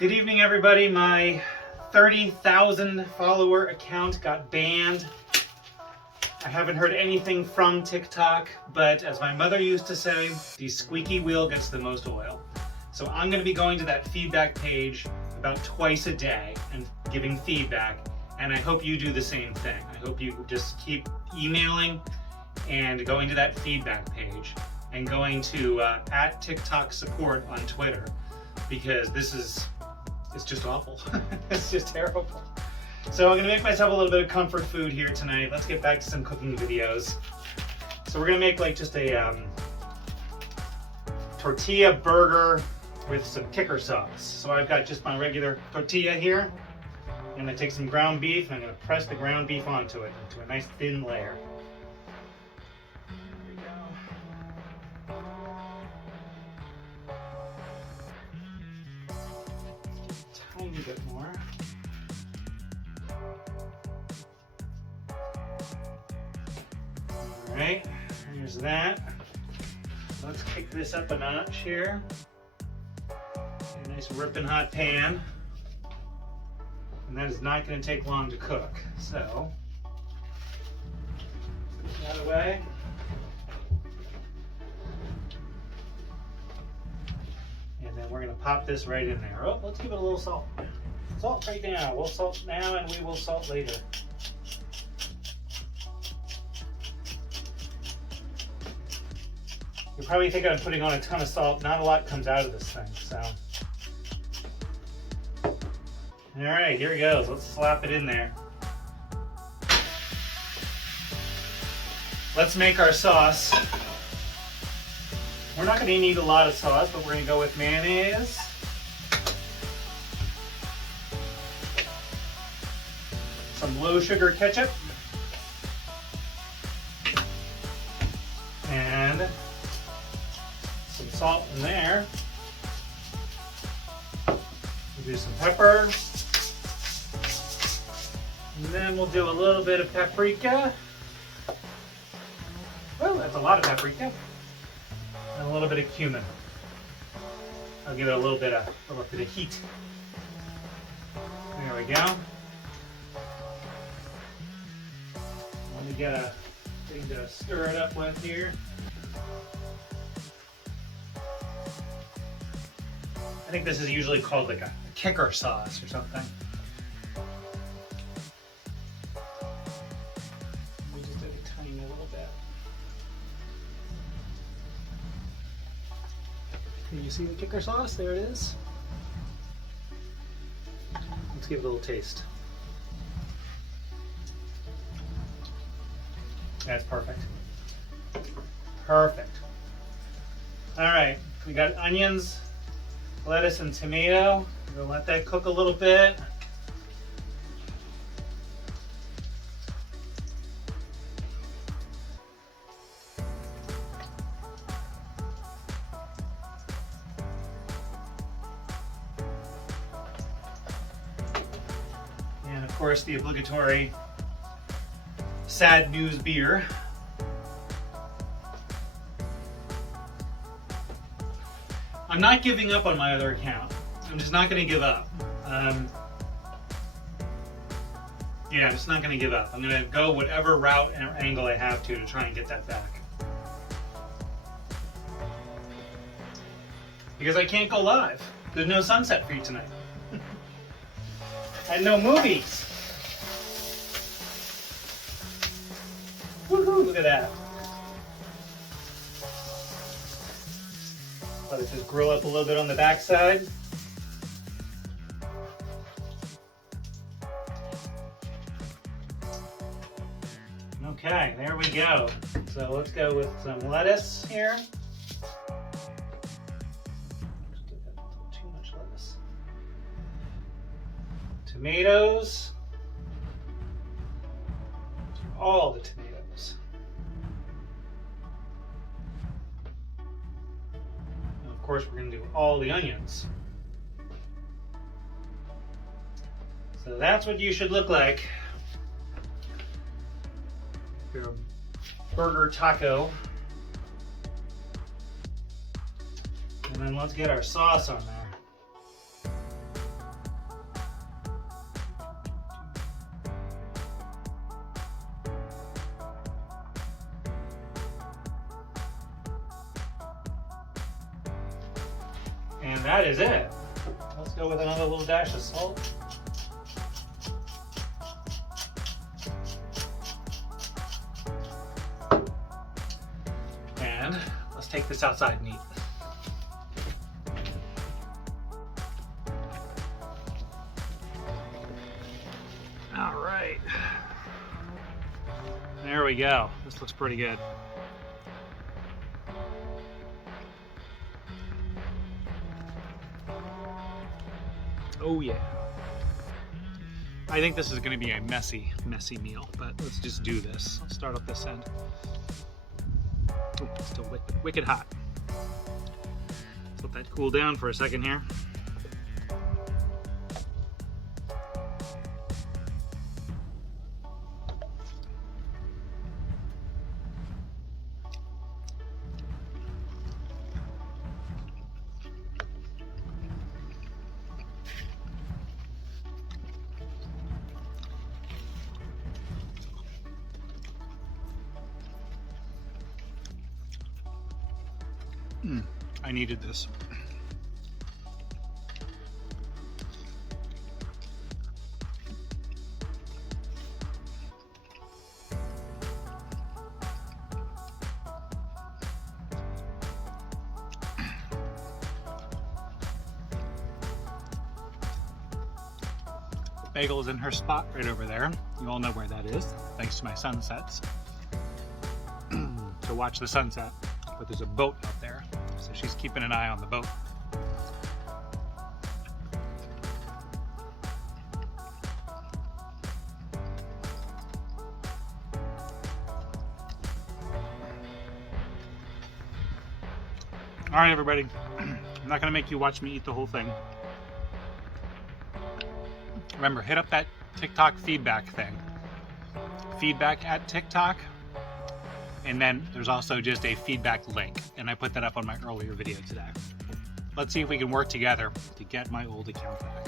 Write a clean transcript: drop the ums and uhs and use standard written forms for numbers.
Good evening, everybody. My 30,000 follower account got banned. I haven't heard anything from TikTok, but as my mother used to say, the squeaky wheel gets the most oil. So I'm going to be going to that feedback page about twice a day and giving feedback, and I hope you do the same thing. I hope you just keep emailing and going to that feedback page and going to at TikTok support on Twitter, because it's just awful. It's just terrible. So I'm gonna make myself a little bit of comfort food here tonight. Let's get back to some cooking videos. So we're gonna make like just a tortilla burger with some kicker sauce. So I've got just my regular tortilla here. I'm gonna take some ground beef and I'm gonna press the ground beef onto it, into a nice thin layer. There we go. Tiny bit more. All right, here's that. Let's kick this up a notch here. A nice ripping hot pan. And that is not going to take long to cook. So, put that away. And then we're going to pop this right in there. Oh, let's give it a little salt. Salt right now. We'll salt now and we will salt later. You're probably thinking I'm putting on a ton of salt. Not a lot comes out of this thing, so. All right, here it goes. Let's slap it in there. Let's make our sauce. We're not going to need a lot of sauce, but we're going to go with mayonnaise. Some low sugar ketchup. And some salt in there. We'll do some pepper. And then we'll do a little bit of paprika. Oh, that's a lot of paprika. And a little bit of cumin. I'll give it a little bit of heat. There we go. Let me get a thing to stir it up with here. I think this is usually called like a kicker sauce or something. We just did a tiny little bit. Can you see the kicker sauce? There it is. Let's give it a little taste. That's perfect. Perfect. All right, we got onions, lettuce, and tomato. We're gonna let that cook a little bit. And of course, the obligatory sad news beer. I'm not giving up on my other account. I'm just not going to give up. Yeah, I'm just not going to give up. I'm going to go whatever route and angle I have to try and get that back. Because I can't go live. There's no sunset feed tonight. And no movies. Woohoo, look at that. Let it just grill up a little bit on the backside. Okay, there we go. So let's go with some lettuce here. Too much lettuce. Tomatoes. All the tomatoes. And of course, we're going to do all the onions. So that's what you should look like. Your burger taco. And then let's get our sauce on there. And that is it. Let's go with another little dash of salt. And let's take this outside and eat. All right. There we go. This looks pretty good. Oh yeah. I think this is going to be a messy meal, but let's just do this. Let's start off this end. Oh, it's still wicked hot. Let's let that cool down for a second here. I needed this. Bagel is in her spot right over there. You all know where that is, thanks to my sunsets. To watch the sunset, but there's a boat out there, so she's keeping an eye on the boat. All right, everybody. I'm not gonna make you watch me eat the whole thing. Remember, hit up that TikTok feedback thing. Feedback at TikTok. And then there's also just a feedback link. And I put that up on my earlier video today. Let's see if we can work together to get my old account back.